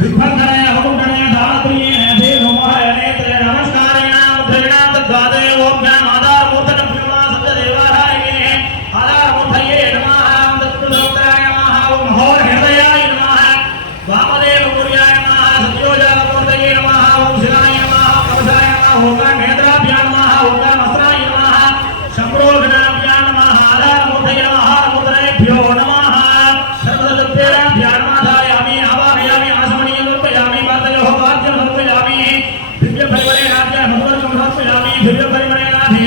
വിഭ്രന്തരായ दिव्य परिमय लाभे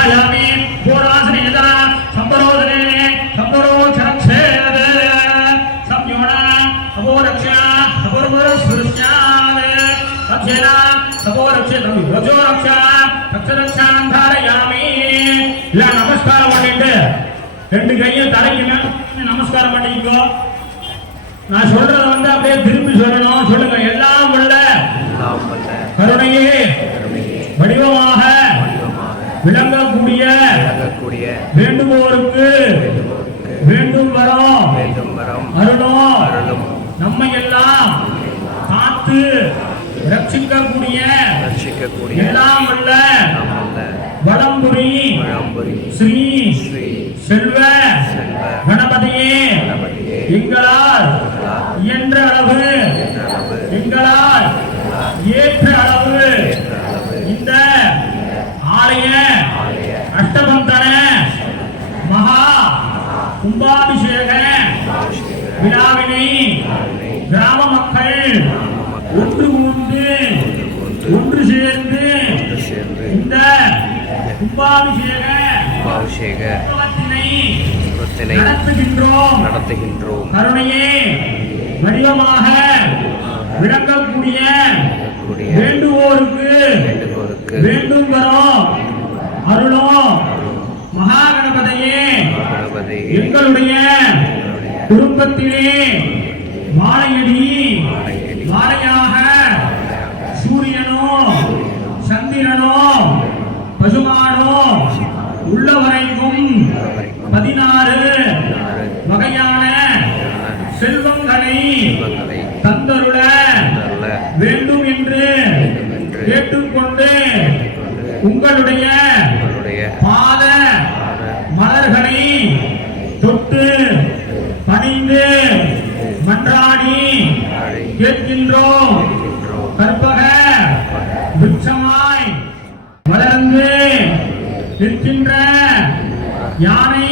இல்ல நமஸ்காரம் பண்ணிட்டு ரெண்டு கையும் தலைக்குங்க நமஸ்காரம் பண்ணிக்கோ நான் சொல்றத வந்து அப்படியே திரும்பி சொல்லணும் சொல்லுங்க எல்லாம் உள்ள கருணையே வடிவமாக விளங்கக்கூடிய வேண்டுபவருக்கு வேண்டும் வரும் அருளும் நம்மை எல்லாம் காத்து ரட்சிக்கக்கூடிய எல்லாம் உள்ள வளம்புரி ஸ்ரீ செல்வ கணபதியே எங்களால் இயன்ற அளவு எங்களால் ஏற்ற அளவு இந்த ஆலய அஷ்டபந்தன மகா கும்பாபிஷேக விழாவினை கிராம கும்பாபிஷேக சுபத்தினை நடத்துகின்றோம் கருணையே வடிவமாக விளங்கக்கூடிய வேண்டுவோருக்கு வேண்டும் வரும் அருளோ மகாகணபதையே எங்களுடைய குடும்பத்திலே மாலையடி மாலையாக சூரியனோ சந்திரனோ பசுமானோ உள்ள வரைக்கும் பதினாறு வகையான செல்வங்களை தந்தருள வேண்டும் என்று கேட்டுக்கொண்டு உங்களுடைய யானை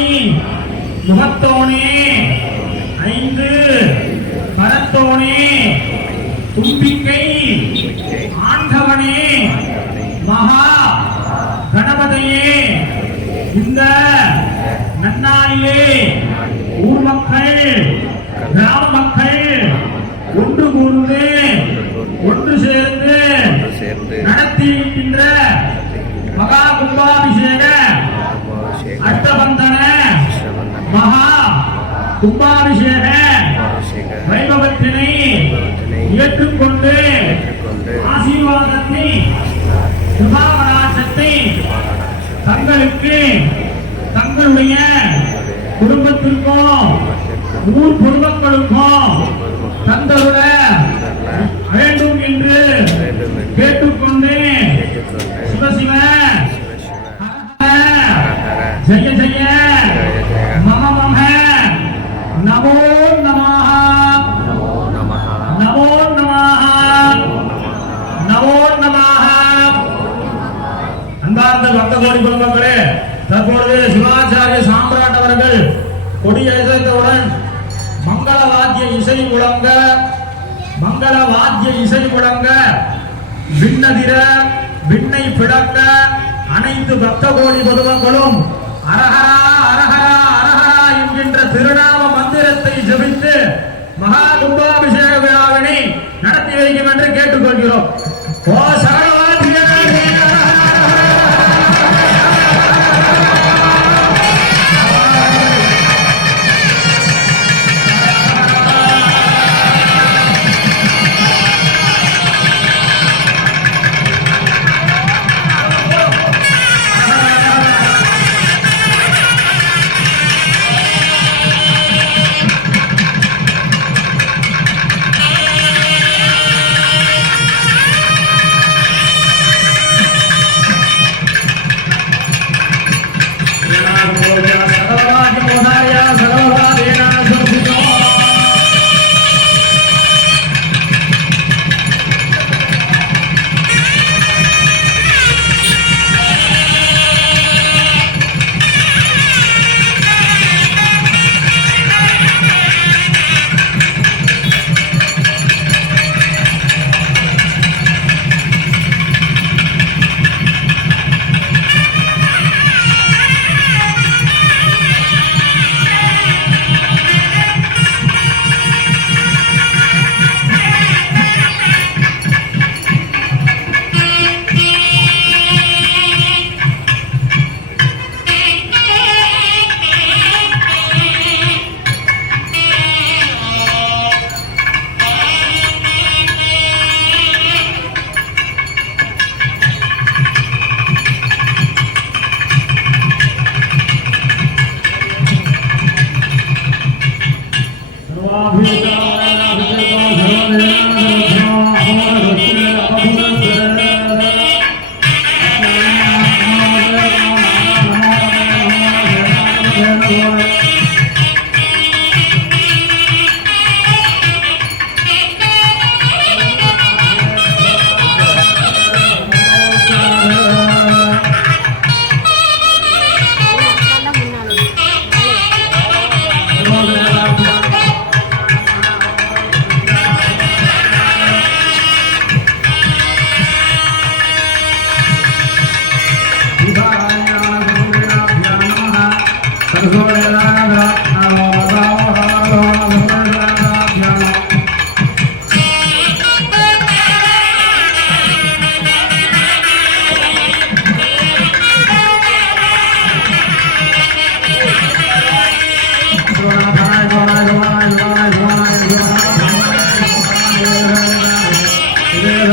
முகத்தோனே ஐந்து பரத்தோனே தும்பிக்கை ஆண்டவனே மகா கணபதையே இந்த நன்னாயிலே ஊர் மக்கள் கும்பாபிஷேக வைபவத்தினை ஏற்றுக்கொண்டு ஆசீர்வாதத்தை சுபாவராசத்தை தங்களுக்கு தங்களுடைய குடும்பத்திற்கோ ஊர் பொதுமக்களுக்கோ அன்பார்ந்த பக்த கோடி பொதுமக்களே தற்பொழுது சிவாச்சாரிய சாம்ராட் அவர்கள் கொடியசைத்தவுடன் மங்கள வாத்திய இசை முழங்க மங்கள வாத்திய இசை முழங்க விண்ணதிர விண்ணை பிடக்க அனைத்து பக்த கோடி பொதுமக்களும் அரஹரா அரஹரா அரஹரா என்கின்ற திருநாம மந்திரத்தை ஜபித்து மகா கும்பாபிஷேக விழாவினை நடத்தி வைக்கும் என்று கேட்டுக்கொள்கிறோம் ஓ